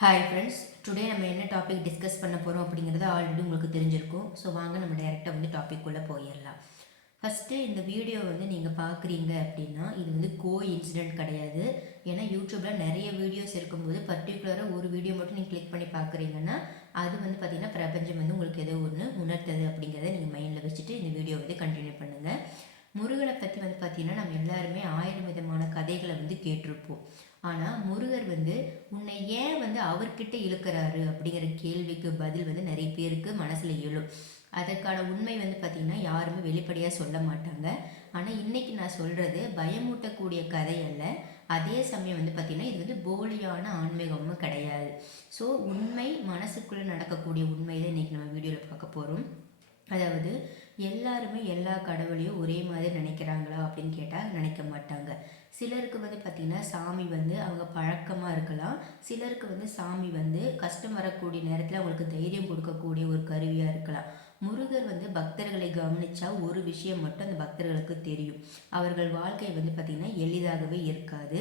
Hi friends today நம்ம என்ன topic discuss பண்ண போகிறோம் அப்படிங்கிறது ஆல்ரெடி உங்களுக்கு தெரிஞ்சிருக்கும். ஸோ வாங்க நம்ம டைரெக்டாக வந்து டாபிக் போயிடலாம். ஃபஸ்ட்டு இந்த வீடியோ வந்து நீங்கள் பார்க்குறீங்க அப்படின்னா இது வந்து கோ இன்சிடென்ட் கிடையாது. ஏன்னா யூடியூப்பில் நிறைய வீடியோஸ் இருக்கும்போது பர்டிகுலராக ஒரு வீடியோ மட்டும் நீங்கள் கிளிக் பண்ணி பார்க்குறீங்கன்னா அது வந்து பார்த்திங்கன்னா பிரபஞ்சம் வந்து உங்களுக்கு ஏதோ ஒன்று உணர்த்தது அப்படிங்கிறத நீங்கள் மைண்டில் வச்சுட்டு இந்த வீடியோ வந்து கண்டினியூ பண்ணுங்கள் முருகனை பற்றி வந்து பார்த்திங்கன்னா நம்ம எல்லாருமே ஆயிரம் விதமான கதைகளை வந்து கேட்டிருப்போம். ஆனால் முருகர் வந்து உன்னை ஏன் வந்து அவர்கிட்ட இழுக்கிறாரு? அப்படிங்கிற கேள்விக்கு பதில் வந்து நிறைய பேருக்கு மனசில் எழும். அதற்கான உண்மை வந்து பார்த்திங்கன்னா யாருமே வெளிப்படையாக சொல்ல மாட்டாங்க. ஆனால் இன்றைக்கி நான் சொல்கிறது பயமூட்டக்கூடிய கதை அல்ல. அதே சமயம் வந்து பார்த்திங்கன்னா இது வந்து போலியான ஆன்மீகமும் கிடையாது. ஸோ உண்மை மனசுக்குள்ளே நடக்கக்கூடிய உண்மை தான் இன்றைக்கி நம்ம வீடியோவில் பார்க்க போகிறோம் அதாவது எல்லாருமே எல்லா கடவுளையும் ஒரே மாதிரி நினைக்கிறாங்களா அப்படின்னு கேட்டால் நினைக்க மாட்டாங்க. சிலருக்கு வந்து பார்த்திங்கன்னா சாமி வந்து அவங்க பழக்கமாக இருக்கலாம். சிலருக்கு வந்து சாமி வந்து கஷ்டம் வரக்கூடிய நேரத்தில் அவங்களுக்கு தைரியம் கொடுக்கக்கூடிய ஒரு கருவியாக இருக்கலாம். முருகர் வந்து பக்தர்களை கவனிச்சா ஒரு விஷயம் மட்டும் அந்த பக்தர்களுக்கு தெரியும். அவர்கள் வாழ்க்கை வந்து பார்த்திங்கன்னா எளிதாகவே இருக்காது.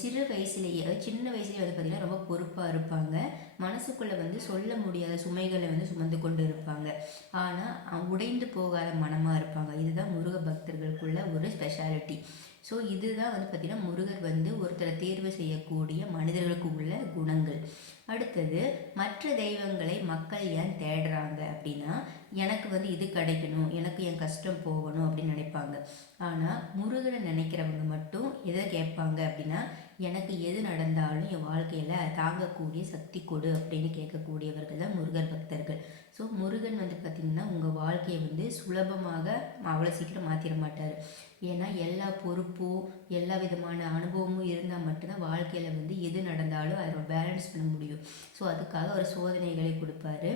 சிறு வயசுலேயே சின்ன வயசுலேயே வந்து பார்த்திங்கன்னா ரொம்ப பொறுப்பாக இருப்பாங்க. மனசுக்குள்ளே வந்து சொல்ல முடியாத சுமைகளை வந்து சுமந்து கொண்டு இருப்பாங்க. ஆனால் உடைந்து போகாத மனமாக இருப்பாங்க. இதுதான் முருக பக்தர்களுக்குள்ள ஒரு ஸ்பெஷாலிட்டி ஸோ இதுதான் வந்து பார்த்திங்கன்னா முருகர் வந்து ஒருத்தரை தேர்வு செய்யக்கூடிய மனிதர்களுக்கு உள்ள குணங்கள். அடுத்தது மற்ற தெய்வங்களை மக்கள் ஏன் தேடுறாங்க அப்படின்னா எனக்கு வந்து இது கிடைக்கணும் எனக்கு என் கஷ்டம் போகணும் அப்படின்னு நினைப்பாங்க. ஆனால் முருகனை நினைக்கிறவங்க மட்டும் எதை கேட்பாங்க அப்படின்னா எனக்கு எது நடந்தாலும் என் வாழ்க்கையில் தாங்கக்கூடிய சக்தி கொடு அப்படின்னு கேட்கக்கூடியவர்கள் தான் முருகர் பக்தர்கள். ஸோ முருகன் வந்து பார்த்திங்கன்னா உங்கள் வாழ்க்கையை வந்து சுலபமாக அவ்வளோ சீக்கிரம் மாற்றிட மாட்டார். ஏன்னா எல்லா பொறுப்பும் எல்லா விதமான அனுபவமும் இருந்தால் மட்டும்தான் வாழ்க்கையில் வந்து எது நடந்தாலும் அதை பேலன்ஸ் பண்ண முடியும். ஸோ அதுக்காக ஒரு சோதனைகளை கொடுப்பாரு.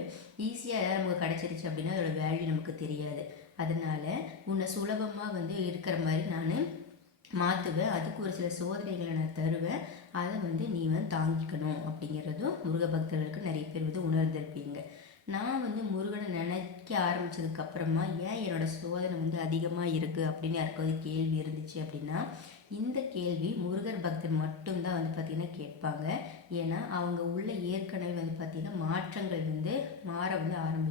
ஈஸியாக எதாவது நமக்கு கிடச்சிருச்சு அப்படின்னா அதோட வேல்யூ நமக்கு தெரியாது. அதனால் உன்னை சுலபமாக வந்து இருக்கிற மாதிரி நான் மாற்றுவேன் அதுக்கு ஒரு சில சோதனைகளை நான் தருவேன். அதை வந்து நீ வந்து தாங்கிக்கணும் அப்படிங்கிறதும் முருக பக்தர்களுக்கு நிறைய பேர் வந்து உணர்ந்திருப்பீங்க. நான் வந்து முருகனை நினைக்க ஆரம்பித்ததுக்கு அப்புறமா ஏன் என்னோடய சோதனை வந்து அதிகமாக இருக்குது அப்படின்னு யாருக்காவது கேள்வி இருந்துச்சு அப்படின்னா இந்த கேள்வி முருகர் பக்தர் மட்டும்தான் வந்து பார்த்திங்கன்னா கேட்பாங்க. ஏன்னா அவங்க உள்ள ஏற்கனவே வந்து பார்த்திங்கன்னா மாற்றங்கள் வந்து மா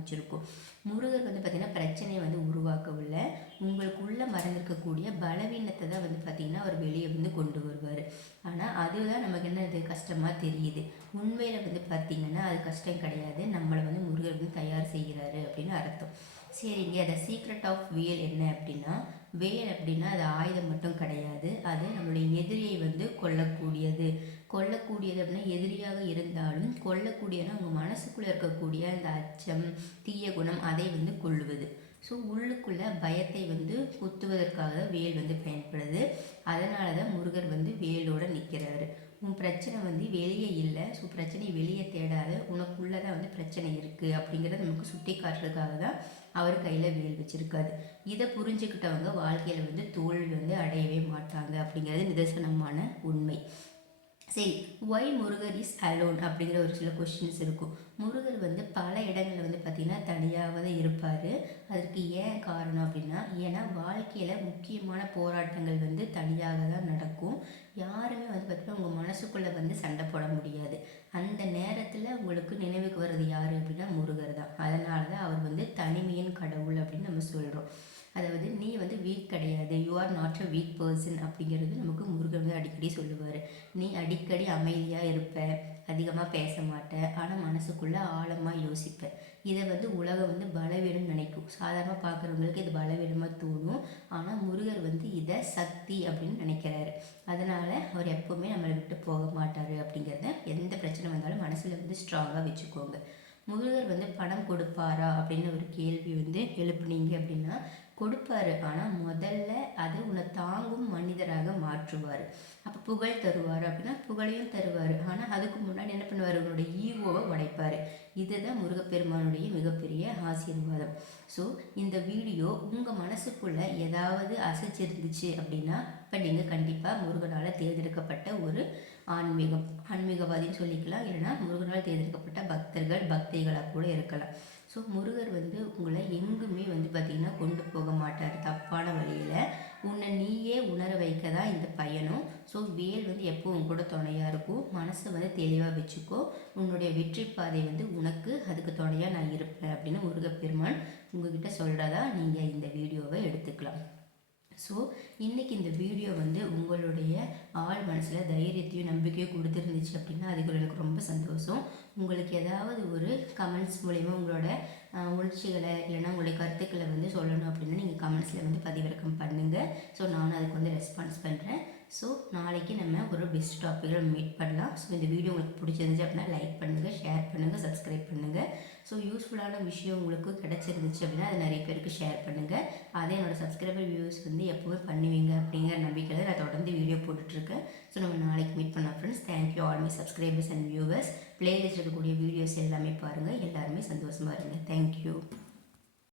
ஆரம்பிச்சிருக்கும். முருகர் வந்து பார்த்திங்கன்னா பிரச்சனையை வந்து உருவாக்கவில்லை. உங்களுக்குள்ளே மறந்துருக்கக்கூடிய பலவீனத்தை தான் வந்து பார்த்திங்கன்னா அவர் வெளியே வந்து கொண்டு வருவார். ஆனால் அதுதான் நமக்கு என்னது கஷ்டமாக தெரியுது. உண்மையில் வந்து பார்த்திங்கன்னா அது கஷ்டம் கிடையாது. நம்மளை வந்து முருகர் வந்து தயார் செய்கிறாரு அப்படின்னு அர்த்தம். சரிங்க அதை சீக்ரெட் ஆஃப் வேல் என்ன அப்படின்னா வேல் அப்படின்னா அது ஆயுதம் மட்டும் கிடையாது. கொல்லக்கூடியனா உங்கள் மனசுக்குள்ளே இருக்கக்கூடிய அந்த அச்சம் தீய குணம் அதை வந்து கொள்ளுவது. ஸோ உள்ளுக்குள்ளே பயத்தை வந்து குத்துவதற்காக வேல் வந்து பயன்படுது. அதனால தான் முருகர் வந்து வேலோடு நிற்கிறாரு உன் பிரச்சனை வந்து வெளியே இல்லை. ஸோ பிரச்சனை வெளியே தேடாத உனக்குள்ளே தான் வந்து பிரச்சனை இருக்குது அப்படிங்கிறத நமக்கு சுட்டி காட்டுறதுக்காக தான் அவர் கையில் வேல் வச்சுருக்காரு. இதை புரிஞ்சுக்கிட்டவங்க வாழ்க்கையில் வந்து தோல்வி வந்து அடையவே மாட்டாங்க அப்படிங்கிறது நிதர்சனமான உண்மை. சரி ஒய் முருகர் இஸ் அலோன் அப்படிங்கிற ஒரு சில கொஷின்ஸ் இருக்கும். முருகர் வந்து பல இடங்களில் வந்து பார்த்திங்கன்னா தனியாக தான் இருப்பார். அதற்கு ஏன் காரணம் அப்படின்னா ஏன்னா வாழ்க்கையில் முக்கியமான போராட்டங்கள் வந்து தனியாக தான் நடக்கும். யாருமே வந்து பார்த்திங்கன்னா உங்கள் மனசுக்குள்ளே வந்து சண்டை போட முடியாது. அந்த நேரத்தில் உங்களுக்கு நினைவுக்கு வர்றது யார் அப்படின்னா முருகர் தான். அதனால தான் அவர் வந்து தனிமையின் கடவுள் அப்படின்னு நம்ம சொல்கிறோம் அதாவது நீ வந்து வீக் கிடையாது. You are not a weak person அப்படிங்கிறது நமக்கு முருகன் வந்து அடிக்கடி சொல்லுவார். நீ அடிக்கடி அமைதியாக இருப்ப அதிகமாக பேச மாட்டேன் ஆனால் மனசுக்குள்ளே ஆழமாக யோசிப்பேன் இதை வந்து உலகம் வந்து பலவீனம் நினைக்கும். சாதாரணமாக பார்க்குறவங்களுக்கு இது பலவீனமாக தோணும். ஆனால் முருகர் வந்து இதை சக்தி அப்படின்னு நினைக்கிறாரு. அதனால் அவர் எப்போவுமே நம்மளை விட்டு போக மாட்டார் அப்படிங்கிறத எந்த பிரச்சனை வந்தாலும் மனசில் வந்து ஸ்ட்ராங்காக வச்சுக்கோங்க. முருகர் வந்து பணம் கொடுப்பாரா அப்படின்னு ஒரு கேள்வி வந்து எழுப்புனீங்க அப்படின்னா கொடுப்பாரு. ஆனால் முதல்ல அது உன்னை தாங்கும் மனிதராக மாற்றுவார். அப்போ புகழ் தருவார். அப்படின்னா புகழையும் தருவார். ஆனால் அதுக்கு முன்னாடி என்ன பண்ணுவார்? உன்னோட ஈகோவை உடைப்பார். இதுதான் முருகப்பெருமானுடைய மிகப்பெரிய ஆசீர்வாதம் ஸோ இந்த வீடியோ உங்கள் மனசுக்குள்ளே ஏதாவது அசைச்சிருந்துச்சு அப்படின்னா இப்போ நீங்கள் கண்டிப்பாக முருகனால் தேர்ந்தெடுக்கப்பட்ட ஒரு ஆன்மீகம் ஆன்மீகவாதின்னு சொல்லிக்கலாம் இல்லைன்னா முருகனால் தேர்ந்தெடுக்கப்பட்ட பக்தர்கள் பக்திகளாக கூட இருக்கலாம். ஸோ முருகர் வந்து உங்களை எங்குமே வந்து பார்த்திங்கன்னா கொண்டு போக மாட்டார் தப்பான வழியில். உன்னை நீயே உணர வைக்க தான் இந்த பயணம். ஸோ வேல் வந்து எப்போ உன் கூட துணையாக இருக்கும். மனசை வந்து தெளிவாக வச்சுக்கோ. உன்னுடைய வெற்றி பாதை வந்து உனக்கு அதுக்கு துணையாக நான் இருப்பேன் அப்படின்னு முருகப்பெருமான் உங்ககிட்ட சொல்கிறதா நீங்கள் இந்த வீடியோவை எடுத்துக்கலாம். ஸோ இன்றைக்கி இந்த வீடியோ வந்து உங்களுடைய ஆள் மனசில் தைரியத்தையும் நம்பிக்கையும் கொடுத்துருந்துச்சு அப்படின்னா அதுக்கு எனக்கு ரொம்ப சந்தோஷம். உங்களுக்கு ஏதாவது ஒரு கமெண்ட்ஸ் மூலயமா உங்களோட உணர்ச்சிகளை இல்லைன்னா உங்களுடைய கருத்துக்களை வந்து சொல்லணும் அப்படின்னா நீங்கள் கமெண்ட்ஸில் வந்து பதிவிறக்கம் பண்ணுங்கள் ஸோ நானும் அதுக்கு வந்து ரெஸ்பான்ஸ் பண்ணுறேன் ஸோ நாளைக்கு நம்ம ஒரு பெஸ்ட் டாப்பிக்கில் மீட் பண்ணலாம். ஸோ இந்த வீடியோ உங்களுக்கு பிடிச்சிருந்துச்சு அப்படின்னா லைக் பண்ணுங்கள் ஷேர் பண்ணுங்கள் சப்ஸ்கிரைப் பண்ணுங்கள் ஸோ யூஸ்ஃபுல்லான விஷயம் உங்களுக்கு கிடச்சிருந்துச்சு அப்படின்னா அதை நிறைய பேருக்கு ஷேர் பண்ணுங்கள் அதே என்னோடய சப்ஸ்கிரைபர் வியூஸ் வந்து எப்போவுமே பண்ணுவீங்க அப்படிங்கிற நம்பிக்கையில் நான் தொடர்ந்து வீடியோ போட்டுட்ருக்கேன். ஸோ நம்ம நாளைக்கு மீட் பண்ணலாம் friends thank you all my subscribers and viewers playlist இருக்கக்கூடிய வீடியோஸ் எல்லாமே பாருங்கள் எல்லாருமே சந்தோஷமாக இருங்க. தேங்க்யூ